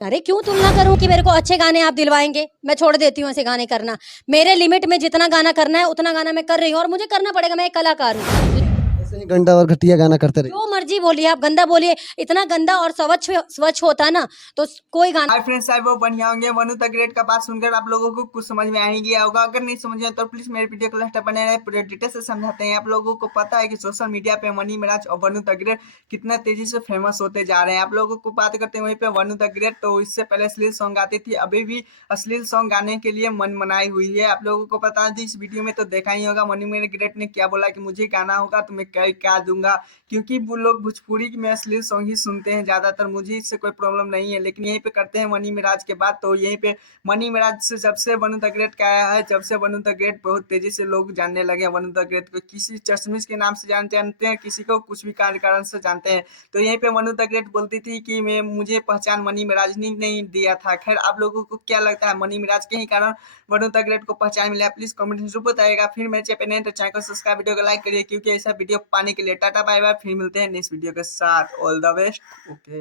अरे क्यों तुलना करूं कि मेरे को अच्छे गाने आप दिलवाएंगे? मैं छोड़ देती हूँ ऐसे गाने करना। मेरे लिमिट में जितना गाना करना है उतना गाना मैं कर रही हूँ और मुझे करना पड़ेगा, मैं एक कलाकार हूँ। ऐसे ही गंदा और घटिया गाना करते रहिए। जो मर्जी बोलिए, आप गंदा बोलिए, इतना गंदा और स्वच्छ स्वच्छ होता ना तो कोई गाना। हाय फ्रेंड्स, आई वो बढ़िया होंगे। मनु द ग्रेट का बात सुनकर आप लोगों को कुछ समझ में आ ही गया होगा। अगर नहीं समझे तो प्लीज मेरे वीडियो को लास्ट तक बने रहे, पूरे डिटेल से समझाते हैं। आप लोगों को पता है कि सोशल मीडिया पे मनी मिराज और मनु द ग्रेट कितना तेजी से फेमस होते जा रहे हैं। आप लोगों को बात करते हैं वहीं पे मनु द ग्रेट, तो इससे पहले अश्लील सॉन्ग आती थी, अभी भी अश्लील सॉन्ग गाने के लिए मन मनाई हुई है। आप लोगों को पता है, इस वीडियो में तो देखा ही होगा मनु द ग्रेट ने क्या बोला कि मुझे गाना होगा तो मैं क्या दूंगा, क्योंकि वो लोग भोजपुरी में अश्लील सॉन्ग ही सुनते हैं ज्यादातर। मुझे इससे कोई प्रॉब्लम नहीं है, लेकिन यहीं पे करते हैं मनी मिराज के बाद। तो यहीं पे मनी मिराज से जब से मनु द ग्रेट का आया है, जब से मनु द ग्रेट बहुत तेजी से लोग जानने लगे हैं। मनु द ग्रेट को किसी चश्मिश के नाम से जानते हैं, किसी को कुछ भी कारण से जानते हैं। तो यहीं पे मनु द ग्रेट बोलती थी कि मैं मुझे पहचान मनी मिराज ने नहीं दिया था। खैर, आप लोगों को क्या लगता है, मनी मिराज के ही कारण मनु द ग्रेट को पहचान मिला? प्लीज कमेंट जरूर बताइएगा। फिर मेरे चैनल पे नए तो चैनल को सब्सक्राइब, वीडियो को लाइक करिए, क्योंकि ऐसा वीडियो पाने के लिए। टाटा बाय बाय, फिर मिलते हैं नेक्स्ट वीडियो के साथ। All the best. ओके।